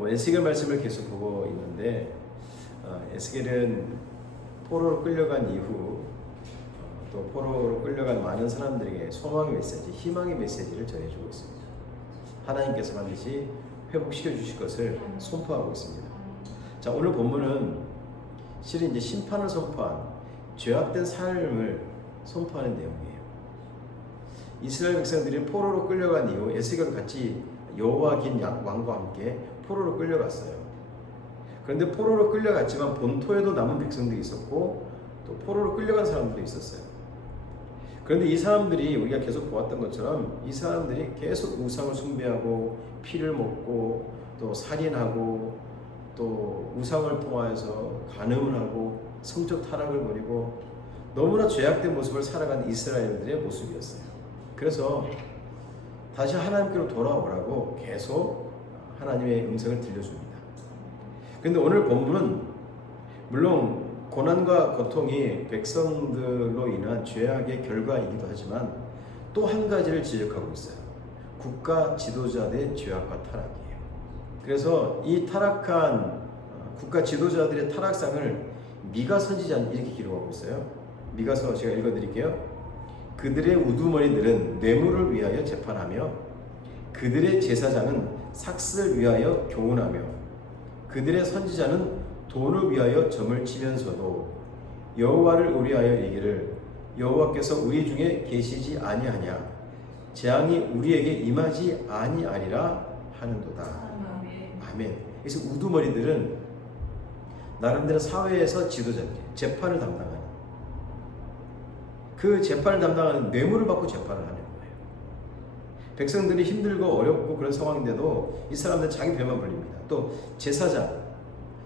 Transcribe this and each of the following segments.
에스겔 말씀을 계속 보고 있는데 에스겔은 포로로 끌려간 이후 또 포로로 끌려간 많은 사람들에게 소망의 메시지, 희망의 메시지를 전해주고 있습니다. 하나님께서 반드시 회복시켜 주실 것을 선포하고 있습니다. 자, 오늘 본문은 실은 이제 심판을 선포한 죄악된 삶을 선포하는 내용이에요. 이스라엘 백성들이 포로로 끌려간 이후 에스겔과 같이 여호와긴 왕과 함께 포로로 끌려갔어요. 그런데 포로로 끌려갔지만 본토에도 남은 백성들이 있었고 또 포로로 끌려간 사람들도 있었어요. 그런데 이 사람들이 우리가 계속 보았던 것처럼 이 사람들이 계속 우상을 숭배하고 피를 먹고 또 살인하고 또 우상을 통하여서 간음을 하고 성적 타락을 벌이고 너무나 죄악된 모습을 살아가는 이스라엘들의 모습이었어요. 그래서 다시 하나님께로 돌아오라고 계속 하나님의 음성을 들려줍니다. 그런데 오늘 본문은 물론 고난과 고통이 백성들로 인한 죄악의 결과이기도 하지만 또 한 가지를 지적하고 있어요. 국가 지도자들의 죄악과 타락이에요. 그래서 이 타락한 국가 지도자들의 타락상을 미가 선지자는 이렇게 기록하고 있어요. 미가서 제가 읽어드릴게요. 그들의 우두머리들은 뇌물을 위하여 재판하며 그들의 제사장은 삭슬을 위하여 교훈하며 그들의 선지자는 돈을 위하여 점을 치면서도 여호와를 의뢰하여 이르기를 여호와께서 우리 중에 계시지 아니하냐 재앙이 우리에게 임하지 아니하리라 하는도다. 아멘. 그래서 우두머리들은 나름대로 사회에서 지도자들이 재판을 담당하는 그 재판을 담당하는 뇌물을 받고 재판을 하는 거예요. 백성들이 힘들고 어렵고 그런 상황인데도 이 사람들은 자기 배만 불립니다. 또 제사장,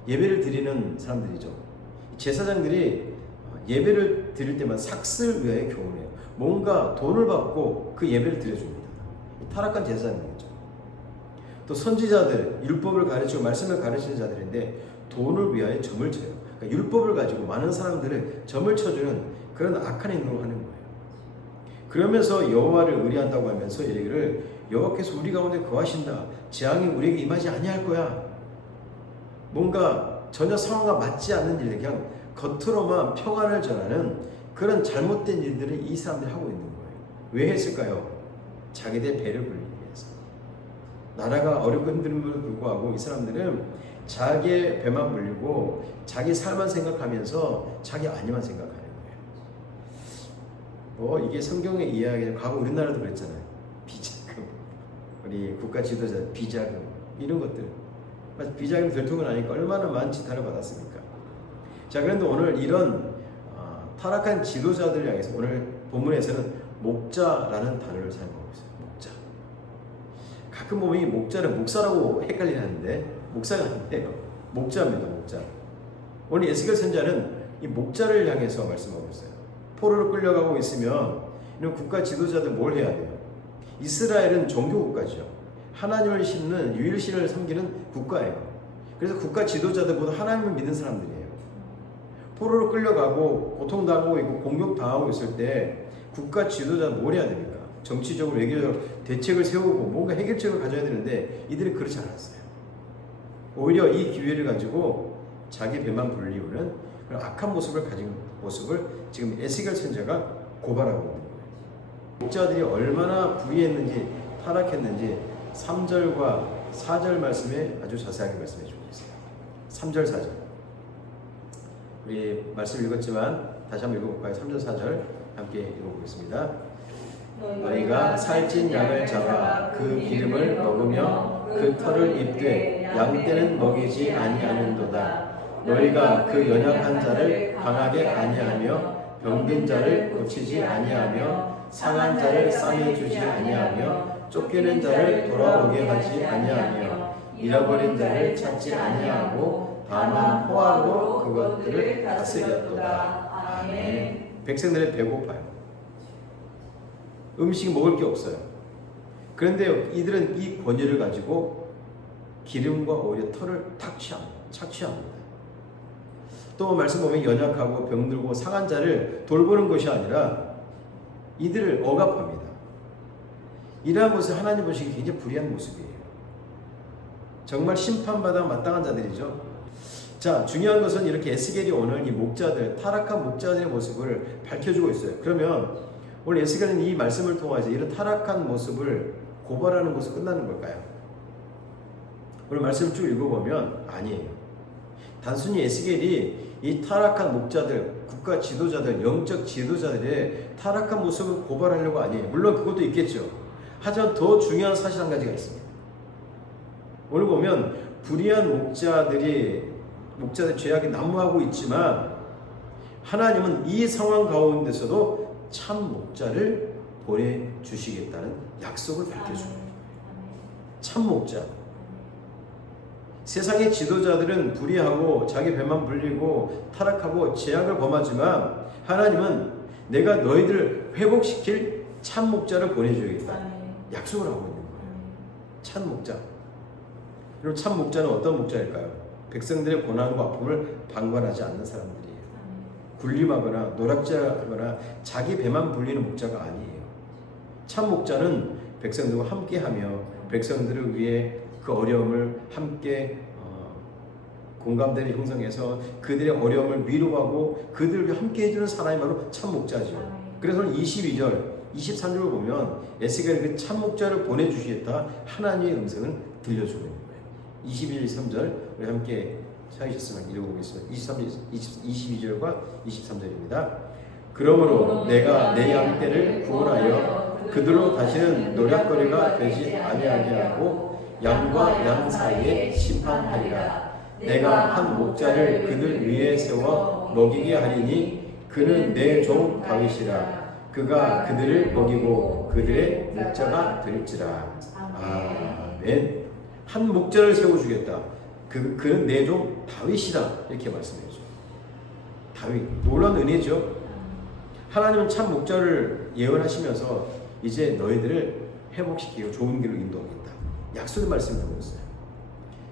예배를 드리는 사람들이죠. 제사장들이 예배를 드릴 때만 삭슬 위하여 교훈해요. 뭔가 돈을 받고 그 예배를 드려줍니다. 타락한 제사장이죠. 또 선지자들, 율법을 가르치고 말씀을 가르치는 자들인데 돈을 위하여 점을 쳐요. 그러니까 율법을 가지고 많은 사람들을 점을 쳐주는 그런 악한 행동을 하는 거예요. 그러면서 여호와를 의뢰한다고 하면서 이르기를 여호와께서 우리 가운데 거하신다. 재앙이 우리에게 임하지 아니할 거야. 뭔가 전혀 상황과 맞지 않는 일들, 그냥 겉으로만 평안을 전하는 그런 잘못된 일들을 이 사람들이 하고 있는 거예요. 왜 했을까요? 자기들 배를 불리기 위해서. 나라가 어렵고 힘듦에도 불구하고 이 사람들은 자기의 배만 불리고 자기 삶만 생각하면서 자기 안위만 생각하는 거예요. 이게 성경의 이야기는 과거 우리나라도 그랬잖아요. 비자금, 우리 국가 지도자 비자금 이런 것들. 비자금 들통을 하니까 얼마나 많은 지탄을 받았습니까? 자, 그런데 오늘 이런 타락한 지도자들을 향해서 오늘 본문에서는 목자라는 단어를 사용하고 있어요. 목자. 가끔 보면 이 목자는 목사라고 헷갈리는데 목사가 아니에요. 목자입니다. 목자. 오늘 에스겔 선지자는 이 목자를 향해서 말씀하고 있어요. 포로로 끌려가고 있으면 이런 국가 지도자들 뭘 해야 돼요? 이스라엘은 종교 국가죠. 하나님을 신는 유일신을 섬기는 국가예요. 그래서 국가 지도자들보다 하나님을 믿는 사람들이에요. 포로로 끌려가고 고통당하고 있고 공격당하고 있을 때 국가 지도자는 뭘 해야 됩니까? 정치적으로 외교적으로 대책을 세우고 뭔가 해결책을 가져야 되는데 이들은 그렇지 않았어요. 오히려 이 기회를 가지고 자기 배만 불리우는 그런 악한 모습을 가진 모습을 지금 에스겔 선지자가 고발하고 있는 거예요. 목자들이 얼마나 불의했는지 타락했는지 3절과 4절 말씀에 아주 자세하게 말씀해 주고 있어요. 3절 4절 우리 말씀 읽었지만 다시 한번 읽어볼까요? 3절 4절 함께 읽어보겠습니다. 너희가 살찐 양을 잡아 그 기름을 먹으며 그 털을 입되 양떼는 먹이지 아니하는도다. 너희가 그 연약한 자를 강하게 아니하며 병든 자를 고치지 아니하며 상한 자를 싸매주지 아니하며 쫓기는 자를 돌아오게 하지 아니하며 잃어버린 자를 찾지 아니하고 다만 포악으로 그것들을 다스렸도다. 아멘. 백성들은 배고파요. 음식 먹을 게 없어요. 그런데 이들은 이 권위를 가지고 기름과 오히려 털을 착취합니다. 또 말씀 보면 연약하고 병들고 상한 자를 돌보는 것이 아니라 이들을 억압합니다. 이러한 모습 하나님 보시기 굉장히 불의한 모습이에요. 정말 심판받아 마땅한 자들이죠. 자, 중요한 것은 이렇게 에스겔이 오늘 이 목자들, 타락한 목자들의 모습을 밝혀주고 있어요. 그러면 오늘 에스겔은 이 말씀을 통해서 이런 타락한 모습을 고발하는 것으로 끝나는 걸까요? 오늘 말씀을 쭉 읽어보면 아니에요. 단순히 에스겔이 이 타락한 목자들, 국가 지도자들, 영적 지도자들의 타락한 모습을 고발하려고 아니에요. 물론 그것도 있겠죠. 하지만 더 중요한 사실 한 가지가 있습니다. 오늘 보면 불의한 목자들 죄악이 난무하고 있지만 하나님은 이 상황 가운데서도 참 목자를 보내주시겠다는 약속을 밝혀줍니다. 참 목자. 세상의 지도자들은 불의하고 자기 배만 불리고 타락하고 죄악을 범하지만 하나님은 내가 너희들을 회복시킬 참 목자를 보내주겠다. 약속을 하고 있는 거예요. 참 목자. 그리고 참 목자는 어떤 목자일까요? 백성들의 고난과 아픔을 방관하지 않는 사람들이에요. 군림하거나 노략질하거나 자기 배만 불리는 목자가 아니에요. 참 목자는 백성들과 함께하며 백성들을 위해 그 어려움을 함께 공감대를 형성해서 그들의 어려움을 위로하고 그들과 함께 해주는 사람이 바로 참 목자죠. 그래서 22절, 23절을 보면 에스겔이 그 참 목자를 보내주시겠다 하나님의 음성을 들려주고 있는 거예요. 21, 23절 우리 함께 찾으셨으면 읽어보겠습니다. 22절과 23절입니다. 그러므로 내가 내 양떼를 구원하여 그들로 다시는 노략거리가 되지 아니하게 하고 양과 양 사이에 심판하리라. 내가 한 목자를 그들 위에 세워 먹이게 하리니 그는 내 종 다윗이라. 그가 그들을 먹이고 그들의 목자가 될지라. 아멘. 한 목자를 세워주겠다. 그는 내 종 다윗이다. 이렇게 말씀해줘. 다윗. 놀라운 은혜죠. 하나님은 참 목자를 예언하시면서 이제 너희들을 회복시키고 좋은 길로 인도하겠다. 약속의 말씀을 하고 있어요.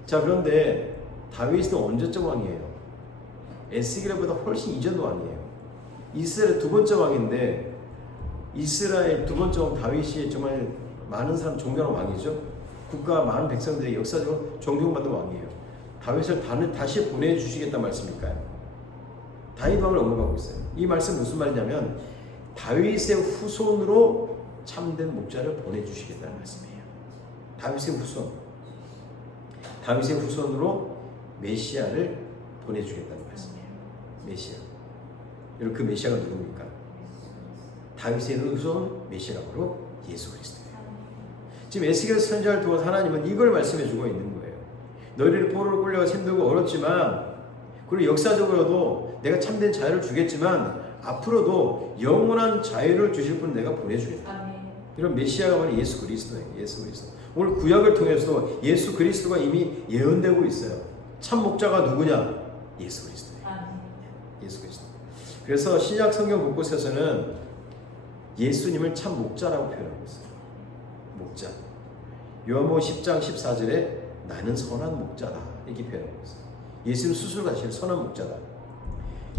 자, 그런데 다윗은 언제적 왕이에요? 에스겔보다 훨씬 이전 왕이에요. 이스라엘 두 번째 왕인데 이스라엘 두 번째 왕 다윗이 정말 많은 사람 존경하는 왕이죠. 국가 많은 백성들의 역사적으로 존경받는 왕이에요. 다윗을 다시 보내주시겠다는 말씀일까요? 다윗 왕을 언급하고 있어요. 이 말씀 무슨 말이냐면 다윗의 후손으로 참된 목자를 보내주시겠다는 말씀이에요. 다윗의 후손. 다윗의 후손으로 메시아를 보내주겠다는 말씀이에요. 메시아. 여러분 그 메시아가 누굽니까? 다윗의 후손 메시아가 바로 예수 그리스도예요. 지금 에스겔 선지자를 통해서 하나님은 이걸 말씀해주고 있는 거예요. 너희를 포로로 끌려가 힘들고 어렵지만 그리고 역사적으로도 내가 참된 자유를 주겠지만 앞으로도 영원한 자유를 주실 분을 내가 보내주겠다. 이런 메시아가 바로 예수 그리스도예요. 예수 그리스도. 오늘 구약을 통해서도 예수 그리스도가 이미 예언되고 있어요. 참 목자가 누구냐? 예수 그리스도예요. 예수 그리스도. 그래서 신약 성경 곳곳에서는 예수님을 참 목자라고 표현하고 있어요. 목자. 요한복음 10장 14절에 나는 선한 목자다 이렇게 표현하고 있어요. 예수님 스스로 가신 선한 목자다.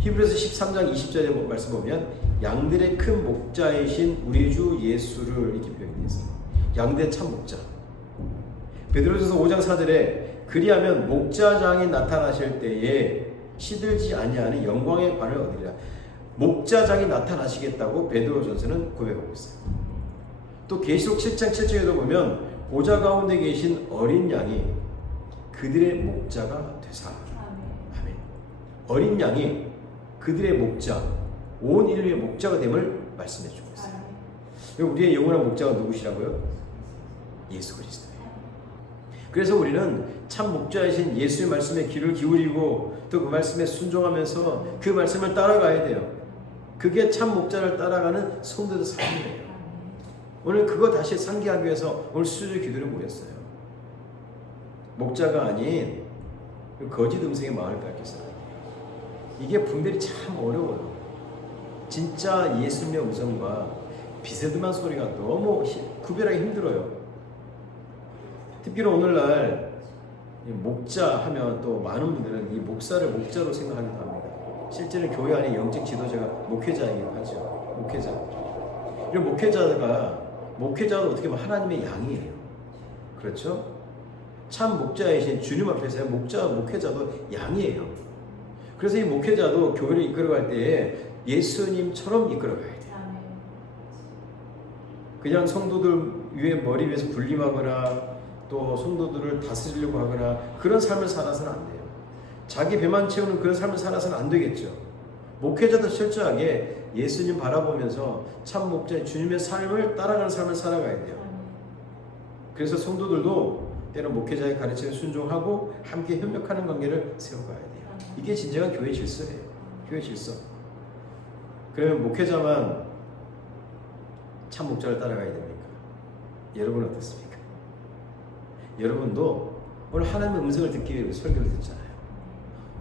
히브리서 13장 20절에 말씀 보면 양들의 큰 목자이신 우리 주 예수를 이렇게 표현되어 있어요. 양들의 참 목자. 베드로전서 5장 4절에 그리하면 목자장이 나타나실 때에 시들지 아니하는 영광의 관을 얻으리라. 목자장이 나타나시겠다고 베드로전서는 고백하고 있어요. 또 계시록 7장 7절에도 보면 보좌 가운데 계신 어린 양이 그들의 목자가 되사. 아멘. 어린 양이 그들의 목자, 온 인류의 목자가 됨을 말씀해 주고 있어요. 우리의 영원한 목자가 누구시라고요? 예수 그리스도예요. 그래서 우리는 참 목자이신 예수의 말씀에 귀를 기울이고 또 그 말씀에 순종하면서 그 말씀을 따라가야 돼요. 그게 참 목자를 따라가는 성도의 삶이에요. 오늘 그거 다시 상기하기 위해서 오늘 수주 기도를 모였어요. 목자가 아닌 거짓 음성의 마음을 밝혔어요. 이게 분별이 참 어려워요. 진짜 예수님의 음성과 비스듬한 소리가 너무 구별하기 힘들어요. 특히나 오늘날 목자 하면 또 많은 분들은 이 목사를 목자로 생각하기도 합니다. 실제는 교회 안에 영적 지도자가 목회자이기도 하죠. 목회자. 이런 목회자가 어떻게 보면 하나님의 양이에요. 그렇죠? 참 목자이신 주님 앞에서 목회자도 양이에요. 그래서 이 목회자도 교회를 이끌어갈 때에 예수님처럼 이끌어가야 돼요. 그냥 성도들 머리 위에서 군림하거나 또 성도들을 다스리려고 하거나 그런 삶을 살아서는 안 돼요. 자기 배만 채우는 그런 삶을 살아서는 안 되겠죠. 목회자도 철저하게 예수님 바라보면서 참 목자 주님의 삶을 따라가는 삶을 살아가야 돼요. 그래서 성도들도 때로 목회자의 가르침에 순종하고 함께 협력하는 관계를 세워가야 돼요. 이게 진정한 교회 질서예요. 교회 질서. 그러면 목회자만 참 목자를 따라가야 됩니까? 여러분은 어떻습니까? 여러분도 오늘 하나님의 음성을 듣기 위해 설교를 듣잖아요.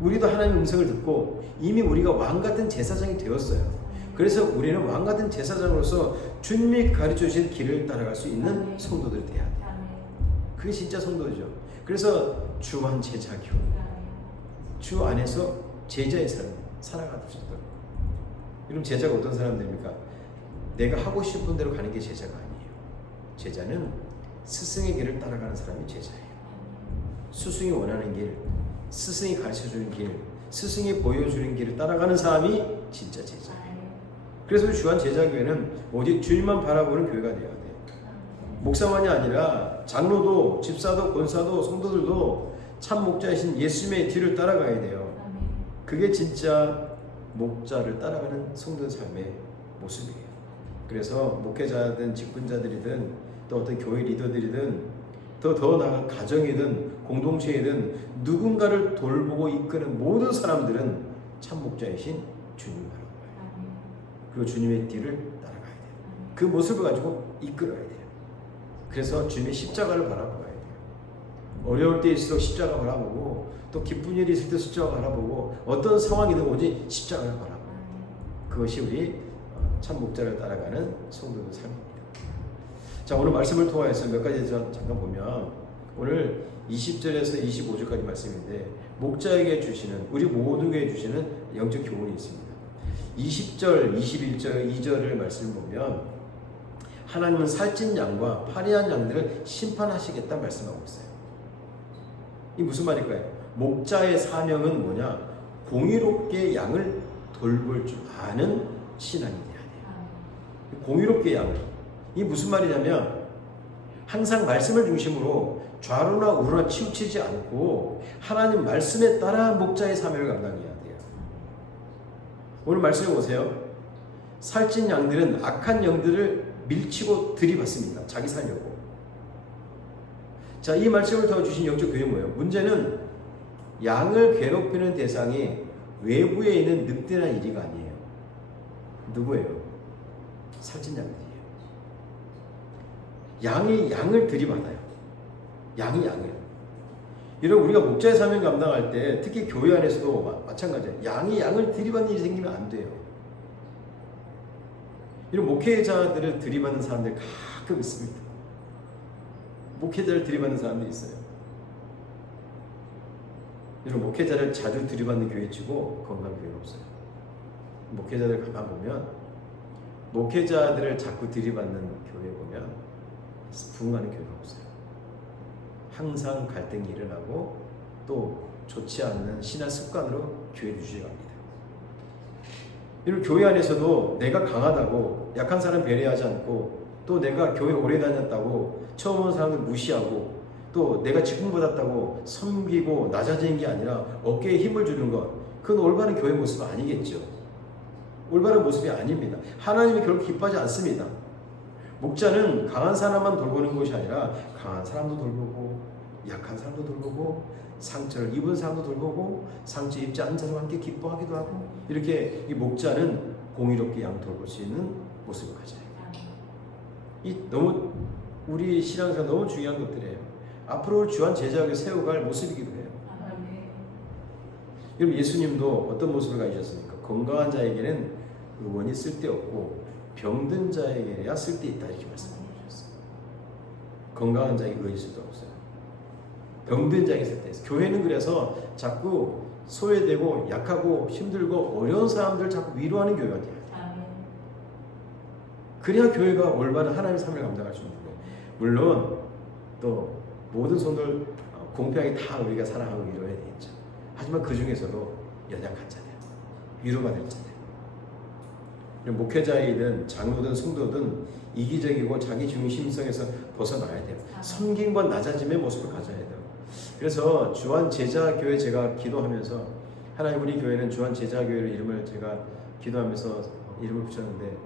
우리도 하나님의 음성을 듣고 이미 우리가 왕같은 제사장이 되었어요. 그래서 우리는 왕같은 제사장으로서 주님이 가르쳐 주신 길을 따라갈 수 있는 성도들이 돼야 돼요. 그게 진짜 성도죠. 그래서 주한 제자교, 주 안에서 제자의 삶 살아가도록. 여러분 제자가 어떤 사람들입니까? 내가 하고 싶은 대로 가는 게 제자가 아니에요. 제자는 스승의 길을 따라가는 사람이 제자예요. 스승이 원하는 길, 스승이 가르쳐주는 길, 스승이 보여주는 길을 따라가는 사람이 진짜 제자예요. 그래서 주한 제자교회는 오직 주님만 바라보는 교회가 되어야 돼요. 목사만이 아니라 장로도, 집사도, 권사도, 성도들도 참 목자이신 예수님의 뒤를 따라가야 돼요. 그게 진짜 목자를 따라가는 성도 삶의 모습이에요. 그래서 목회자든 직분자들이든 또 어떤 교회 리더들이든 더 나아가 가정이든 공동체이든 누군가를 돌보고 이끄는 모든 사람들은 참 목자이신 주님을 바라봐요. 그리고 주님의 뒤를 따라가야 돼요. 그 모습을 가지고 이끌어야 돼요. 그래서 주님의 십자가를 바라봐야 돼요. 어려울 때일수록 십자가 바라보고 또 기쁜 일이 있을 때 십자가 바라보고 어떤 상황이든 오직 십자가를 바라봐요. 그것이 우리 참 목자를 따라가는 성도의 삶입니다. 자, 오늘 말씀을 통해서 몇 가지 잠깐 보면 오늘 20절에서 25절까지 말씀인데 목자에게 주시는 우리 모두에게 주시는 영적 교훈이 있습니다. 20절, 21절, 2절을 말씀을 보면 하나님은 살찐 양과 파리한 양들을 심판하시겠다 말씀하고 있어요. 이 무슨 말일까요? 목자의 사명은 뭐냐? 공의롭게 양을 돌볼 줄 아는 신앙이 돼야 돼요. 공의롭게 양을. 이 무슨 말이냐면 항상 말씀을 중심으로 좌로나 우로나 치우치지 않고 하나님 말씀에 따라 목자의 사명을 감당해야 돼요. 오늘 말씀해 보세요. 살찐 양들은 악한 영들을 밀치고 들이받습니다. 자기 살려고. 자, 이 말씀을 더 주신 영적 교훈이 뭐예요? 문제는 양을 괴롭히는 대상이 외부에 있는 늑대나 이리가 아니에요. 누구예요? 살찐 양들이에요. 양이 양을 들이받아요. 양이 양을. 여러분 우리가 목자의 사명 감당할 때 특히 교회 안에서도 마찬가지예요. 양이 양을 들이받는 일이 생기면 안 돼요. 이런 목회자들을 들이받는 사람들 가끔 있습니다. 목회자를 들이받는 사람들이 있어요. 이런 목회자를 자주 들이받는 교회 치고 건강한 교회는 없어요. 목회자들 가만 보면 목회자들을 자꾸 들이받는 교회 보면 부흥하는 교회가 없어요. 항상 갈등이 일어나고 또 좋지 않는 신앙 습관으로 교회를 유지합니다. 이런 교회 안에서도 내가 강하다고 약한 사람 배려하지 않고 또 내가 교회 오래 다녔다고 처음 온 사람들 무시하고 또 내가 직분 받았다고 섬기고 낮아지는 게 아니라 어깨에 힘을 주는 것, 그건 올바른 교회 모습 아니겠죠. 올바른 모습이 아닙니다. 하나님이 결코 기뻐하지 않습니다. 목자는 강한 사람만 돌보는 것이 아니라 강한 사람도 돌보고 약한 사람도 돌보고 상처를 입은 사람도 돌보고 상처 입지 않은 사람과 함께 기뻐하기도 하고 이렇게 이 목자는 공의롭게 양 돌볼 수 있는 모습을 가져요. 이 너무 우리 신앙에서 너무 중요한 것들이에요. 앞으로 주한 제자에게 세워갈 모습이기도 해요. 여러분 예수님도 어떤 모습을 가지셨습니까? 건강한 자에게는 의원이 쓸데없고 병든 자에게야 쓸데있다 이렇게 말씀하셨어요. 건강한 자에게 의원이 쓸데없어요. 병든 자에게 쓸데있어요. 교회는 그래서 자꾸 소외되고 약하고 힘들고 어려운 사람들을 자꾸 위로하는 교회가 돼요. 그래야 교회가 올바른 하나님의 삶을 감당할 수 있는 거예요. 물론 또 모든 성도들 공평하게 다 우리가 사랑하고 위로해야 되겠죠. 하지만 그 중에서도 연약한 자들, 위로받을 자들, 목회자이든 장로든 성도든 이기적이고 자기 중심성에서 벗어나야 돼요. 섬김과 낮아짐의 모습을 가져야 돼요. 그래서 주한 제자교회 제가 기도하면서, 하나님 우리 교회는 주한 제자교회로 이름을 제가 기도하면서 이름을 붙였는데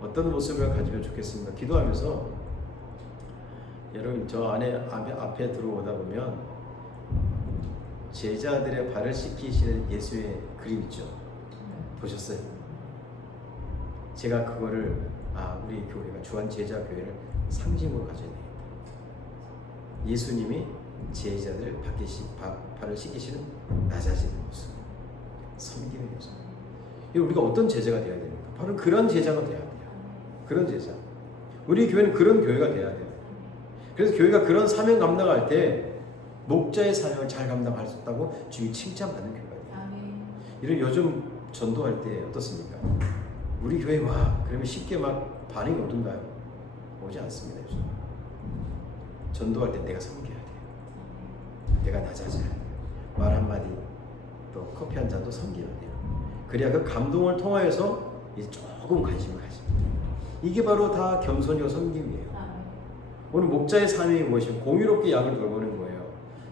어떤 모습을 가지면 좋겠습니까? 기도하면서 여러분 저 앞에 들어오다 보면 제자들의 발을 씻기시는 예수의 그림 있죠? 보셨어요? 제가 그거를 우리 교회가 주한 제자교회를 상징으로 가져야 되겠다. 예수님이 제자들 발을 씻기시는 낮아지는 모습, 섬기는 모습. 우리가 어떤 제자가 되어야 됩니까? 바로 그런 제자가 되어야 돼요. 그런 제자. 우리 교회는 그런 교회가 되어야 돼요. 그래서 교회가 그런 사명 감당할 때 목자의 사명을 잘 감당할 수 있다고 주님 칭찬받는 교회가 돼요. 이런 요즘 전도할 때 어떻습니까? 우리 교회 와 그러면 쉽게 막 반응이 오던가요? 오지 않습니다. 요즘. 전도할 때 내가 섬겨야 돼요. 내가 낮아져야 돼요. 말 한마디 또 커피 한 잔도 섬겨야 돼요. 그래야 그 감동을 통하여서 이제 조금 관심을 가집니다. 이게 바로 다 겸손이고 섬김이에요. 오늘 목자의 사명이 무엇이고 공유롭게 양을 돌보는 거예요.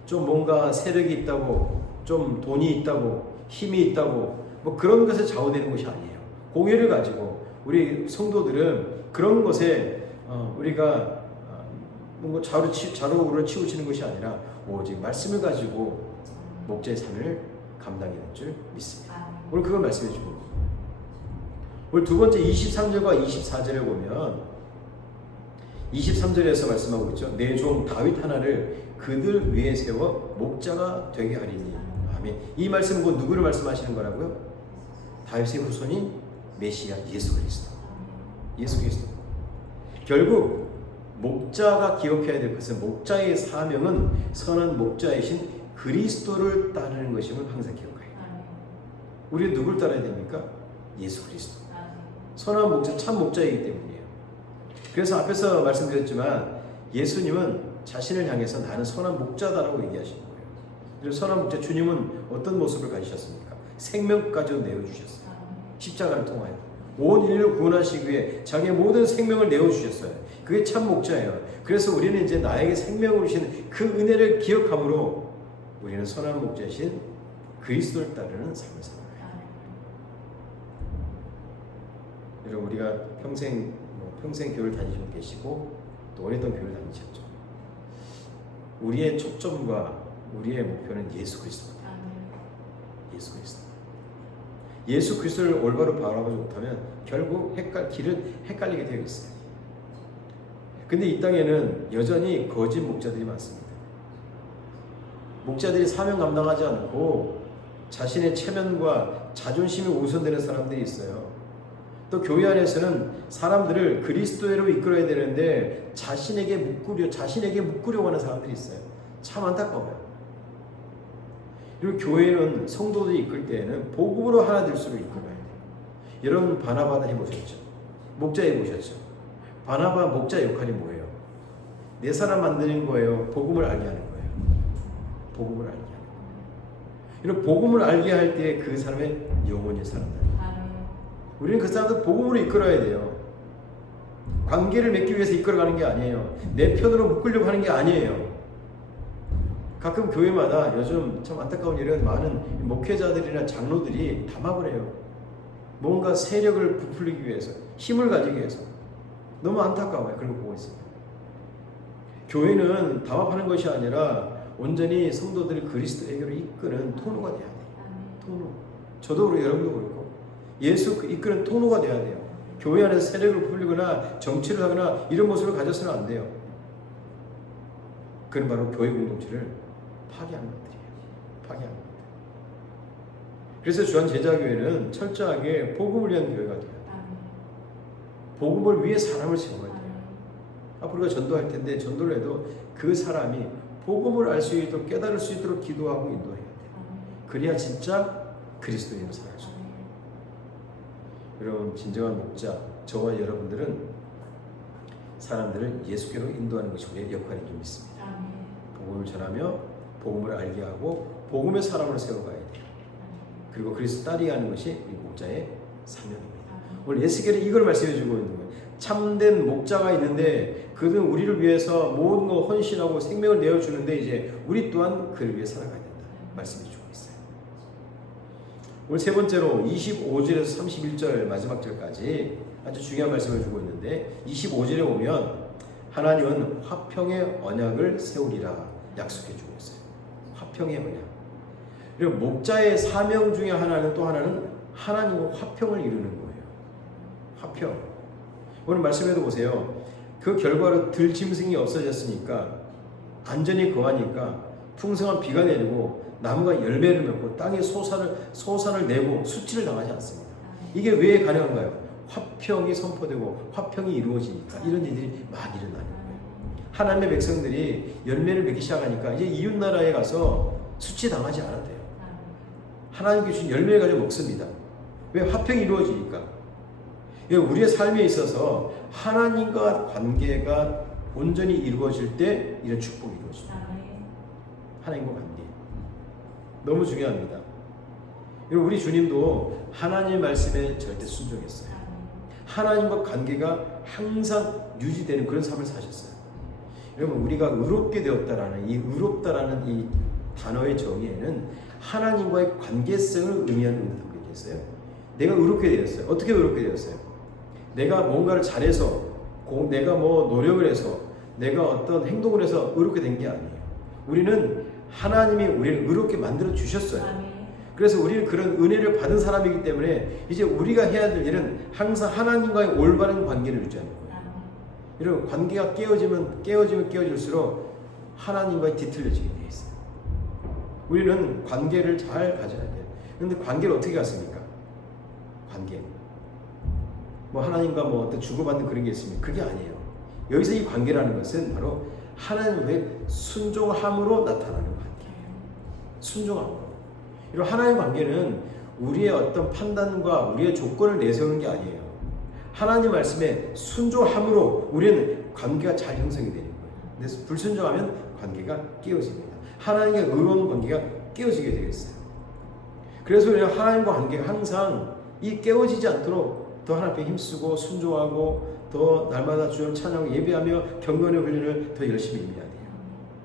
좀 뭔가 세력이 있다고, 좀 돈이 있다고, 힘이 있다고 뭐 그런 것에 좌우되는 것이 아니에요. 공유를 가지고 우리 성도들은 그런 것에 우리가 뭔가 좌우로 치우치는 것이 아니라 오직 말씀을 가지고 목자의 삶을 감당해야 될 줄 믿습니다. 오늘 그걸 말씀해 주고 오늘 두 번째 23절과 24절을 보면 23절에서 말씀하고 있죠. 내 종 다윗 하나를 그들 위에 세워 목자가 되게 하리니. 아멘. 이 말씀은 누구를 말씀하시는 거라고요? 다윗의 후손인 메시아 예수 그리스도. 예수 그리스도. 결국 목자가 기억해야 될 것은 목자의 사명은 선한 목자이신 그리스도를 따르는 것임을 항상 기억해요. 우리는 누굴 따라야 됩니까? 예수 그리스도. 선한 목자, 참 목자이기 때문이에요. 그래서 앞에서 말씀드렸지만 예수님은 자신을 향해서 나는 선한 목자다라고 얘기하시는 거예요. 그래서 선한 목자 주님은 어떤 모습을 가지셨습니까? 생명까지 내어주셨어요. 십자가를 통하여 온 인류를 구원하시기 위해 자기의 모든 생명을 내어주셨어요. 그게 참 목자예요. 그래서 우리는 이제 나에게 생명을 주신 그 은혜를 기억함으로 우리는 선한 목자이신 그리스도를 따르는 삶을 살아요. 여러분 우리가 평생 교회를 다니시고 계시고 또 오랫동안 교회를 다니셨죠. 우리의 초점과 우리의 목표는 예수 그리스도입니다. 예수 그리스도. 예수 그리스도를 올바로 바라보지 못하면 결국 길은 헷갈리게 되어 있어요. 근데 이 땅에는 여전히 거짓 목자들이 많습니다. 목자들이 사명 감당하지 않고 자신의 체면과 자존심이 우선되는 사람들이 있어요. 또 교회 안에서는 사람들을 그리스도로 이끌어야 되는데 자신에게 묶으려고 하는 사람들이 있어요. 참 안타까워요. 그리고 교회는 성도들이 이끌 때에는 복음으로 하나 될수록 이끌어야 돼요. 여러분 바나바를 해보셨죠? 목자 해보셨죠? 바나바 목자 역할이 뭐예요? 내 사람 만드는 거예요? 복음을 알게 하는 거예요? 복음을 알게 하는 거예요. 이런 복음을 알게 할 때 그 사람의 영혼이 살아나요. 우리는 그 사람들 복음으로 이끌어야 돼요. 관계를 맺기 위해서 이끌어가는 게 아니에요. 내 편으로 묶으려고 하는 게 아니에요. 가끔 교회마다 요즘 참 안타까운 일은 많은 목회자들이나 장로들이 담합을 해요. 뭔가 세력을 부풀리기 위해서, 힘을 가지기 위해서. 너무 안타까워요. 그런 거 보고 있습니다. 교회는 담합하는 것이 아니라 온전히 성도들을 그리스도에게로 이끄는 통로가 돼야 돼요. 통로. 저도 그렇고 여러분도 그렇고 예수 이끄는 통로가 돼야 돼요. 교회 안에서 세력을 부풀리거나 정치를 하거나 이런 모습을 가져서는 안 돼요. 그건 바로 교회 공동체를 파괴하는 것들이에요. 파괴하는 것들. 그래서 주한 제자교회는 철저하게 복음을 위한 교회가 돼요. 복음을 위해 사람을 세워야 돼요. 앞으로 우리가 전도할 텐데 전도를 해도 그 사람이 복음을 알 수 있도록 깨달을 수 있도록 기도하고 인도해야 돼요. 그래야 진짜 그리스도인으로 살아갈 수 있어요. 여러분 진정한 목자 저와 여러분들은 사람들을 예수께로 인도하는 것이 우리의 역할인 줄 믿습니다. 복음을 전하며 복음을 알게 하고 복음의 사람으로 세워가야 돼요. 그리고 그리스도 따르게 하는 것이 이 목자의 사명입니다. 오늘 에스겔은 이걸 말씀해 주고 있는 거예요. 참된 목자가 있는데 그는 우리를 위해서 모든 거 헌신하고 생명을 내어주는데 이제 우리 또한 그를 위해 살아가야 된다 말씀해 주고 있어요. 오늘 세 번째로 25절에서 31절 마지막 절까지 아주 중요한 말씀을 주고 있는데 25절에 보면 하나님은 화평의 언약을 세우리라 약속해 주고 있어요. 화평의 언약. 그리고 목자의 사명 중에 하나는 또 하나는 하나님과 화평을 이루는 거예요. 화평. 오늘 말씀에도 보세요. 그 결과로 들짐승이 없어졌으니까 안전이 거하니까 풍성한 비가 내리고 나무가 열매를 맺고 땅에 소산을 내고 수치를 당하지 않습니다. 이게 왜 가능한가요? 화평이 선포되고 화평이 이루어지니까 이런 일들이 많이 일어나는 거예요. 하나님의 백성들이 열매를 맺기 시작하니까 이제 이웃 나라에 가서 수치 당하지 않아도 돼요. 하나님께 주신 열매를 가지고 먹습니다. 왜? 화평이 이루어지니까. 우리의 삶에 있어서 하나님과 관계가 온전히 이루어질 때 이런 축복이 이루어집니다. 하나님과 관계. 너무 중요합니다. 우리 주님도 하나님의 말씀에 절대 순종했어요. 하나님과 관계가 항상 유지되는 그런 삶을 사셨어요. 여러분, 우리가 의롭게 되었다라는 이 의롭다라는 이 단어의 정의에는 하나님과의 관계성을 의미하는 의미가 있어요. 내가 의롭게 되었어요. 어떻게 의롭게 되었어요? 내가 뭔가를 잘해서, 내가 뭐 노력을 해서, 내가 어떤 행동을 해서 의롭게 된 게 아니에요. 우리는 하나님이 우리를 의롭게 만들어 주셨어요. 그래서 우리는 그런 은혜를 받은 사람이기 때문에 이제 우리가 해야 될 일은 항상 하나님과의 올바른 관계를 유지하는 거예요. 이런 관계가 깨어질수록 하나님과의 뒤틀려지게 되어 있어요. 우리는 관계를 잘 가져야 돼요. 그런데 관계를 어떻게 갖습니까? 관계. 뭐 하나님과 뭐 어떤 주고받는 그런 게 있습니까? 그게 아니에요. 여기서 이 관계라는 것은 바로 하나님의 순종함으로 나타나는 관계예요. 순종함으로. 이런 하나님의 관계는 우리의 어떤 판단과 우리의 조건을 내세우는 게 아니에요. 하나님 말씀에 순종함으로 우리는 관계가 잘 형성이 되는 거예요. 그래서 불순종하면 관계가 깨어집니다. 하나님과 의로운 관계가 깨어지게 되겠어요. 그래서 우리는 하나님과 관계가 항상 이 깨어지지 않도록 더 하나님 앞에 힘쓰고 순종하고 더 날마다 주님을 찬양하고 예배하며 경건의 훈련을 더 열심히 임해야 돼요.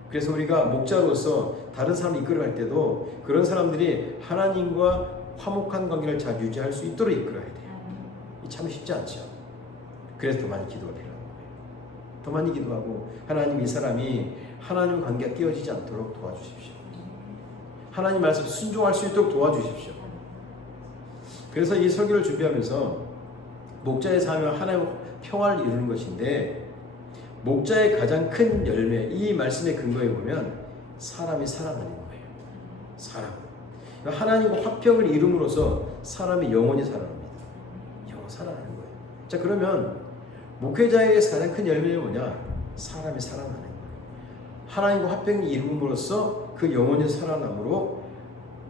그래서 우리가 목자로서 다른 사람을 이끌어갈 때도 그런 사람들이 하나님과 화목한 관계를 잘 유지할 수 있도록 이끌어야 돼요. 참 쉽지 않죠. 그래서 더 많이 기도가 필요한 거예요. 더 많이 기도하고 하나님 이 사람이 하나님 관계가 깨어지지 않도록 도와주십시오. 하나님 말씀 순종할 수 있도록 도와주십시오. 그래서 이 설교를 준비하면서 목자의 사명은 하나님의 평화를 이루는 것인데 목자의 가장 큰 열매, 이 말씀의 근거에 보면 사람이 살아나는 거예요. 사람. 하나님과 화평을 이룸으로써 사람이 영원히 살아납니다. 영원히 살아나는 거예요. 자, 그러면 목회자에게서 가장 큰 열매는 뭐냐? 사람이 살아나는 거예요. 하나님과 화평을 이룸으로써 그 영원히 살아남으로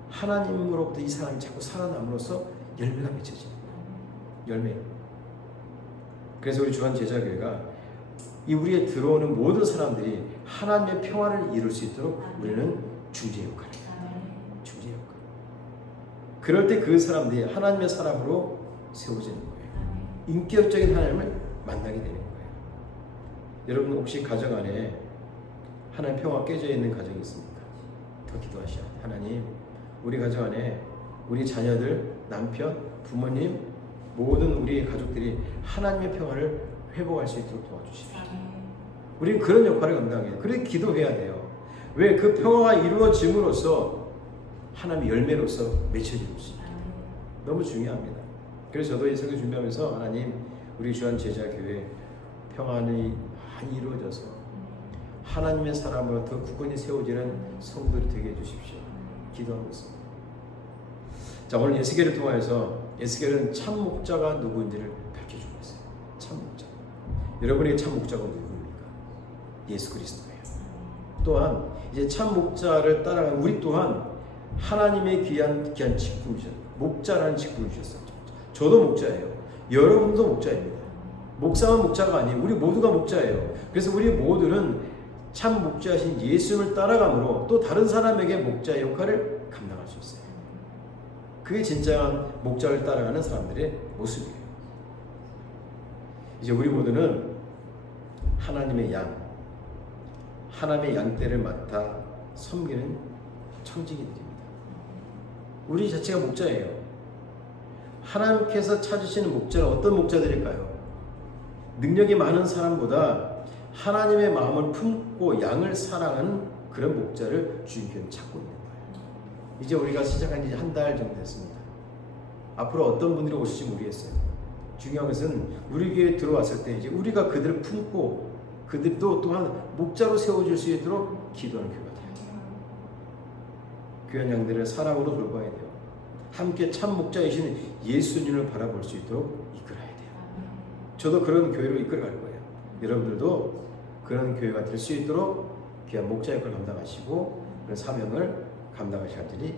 하나님으로부터 이 사람이 자꾸 살아남으로써 열매가 맺혀집니다. 열매. 그래서 우리 주한 제자교회가 이 우리에 들어오는 모든 사람들이 하나님의 평화를 이룰 수 있도록 우리는 중재 역할을 해요. 중재 역할. 그럴 때 그 사람들이 하나님의 사람으로 세워지는 거예요. 인격적인 하나님을 만나게 되는 거예요. 여러분 혹시 가정 안에 하나님 평화 깨져 있는 가정이 있습니까? 더 기도하시오. 하나님, 우리 가정 안에 우리 자녀들, 남편, 부모님, 모든 우리 가족들이 하나님의 평화를 회복할 수 있도록 도와주십시오. 우리는 그런 역할을 감당해요. 그렇게 기도해야 돼요. 왜? 그 평화가 이루어짐으로써 하나님의 열매로서 맺혀지고 있습니다. 너무 중요합니다. 그래서 저도 이 설교 준비하면서 하나님, 우리 주한 제자교회 평안이 많이 이루어져서 하나님의 사람으로 더 굳건히 세워지는 성도들이 되게 해주십시오. 기도하고 있습니다. 자, 오늘 에스겔을 통하여서 에스겔은 참 목자가 누구인지를 밝혀주고 있어요. 참 목자. 여러분의 참 목자가 누구입니까? 예수 그리스도예요. 또한 이제 참 목자를 따라가는 우리 또한 하나님의 귀한 직분이셨어요. 목자라는 직분을 주셨어요. 저도 목자예요. 여러분도 목자입니다. 목사만 목자가 아니에요. 우리 모두가 목자예요. 그래서 우리 모두는 참 목자이신 예수님을 따라감으로 또 다른 사람에게 목자의 역할을 감당할 수 있어요. 그게 진정한 목자를 따라가는 사람들의 모습이에요. 이제 우리 모두는 하나님의 양, 하나님의 양떼를 맡아 섬기는 청지기들입니다. 우리 자체가 목자예요. 하나님께서 찾으시는 목자는 어떤 목자들일까요? 능력이 많은 사람보다 하나님의 마음을 품고 양을 사랑하는 그런 목자를 주님께는 찾고 있는 거예요. 이제 우리가 시작한 지 한 달 정도 됐습니다. 앞으로 어떤 분들이 오실지 모르겠어요. 중요한 것은 우리 교회에 들어왔을 때 이제 우리가 그들을 품고 그들도 또한 목자로 세워줄 수 있도록 기도하는 교회가 돼요. 귀한 양들을 사랑으로 돌봐야 돼요. 함께 참 목자이신 예수님을 바라볼 수 있도록 이끌어야 돼요. 저도 그런 교회로 이끌어갈 거예요. 여러분들도 그런 교회가 될 수 있도록 귀한 목자 역할을 감당하시고 그런 사명을 감당하셔야 되니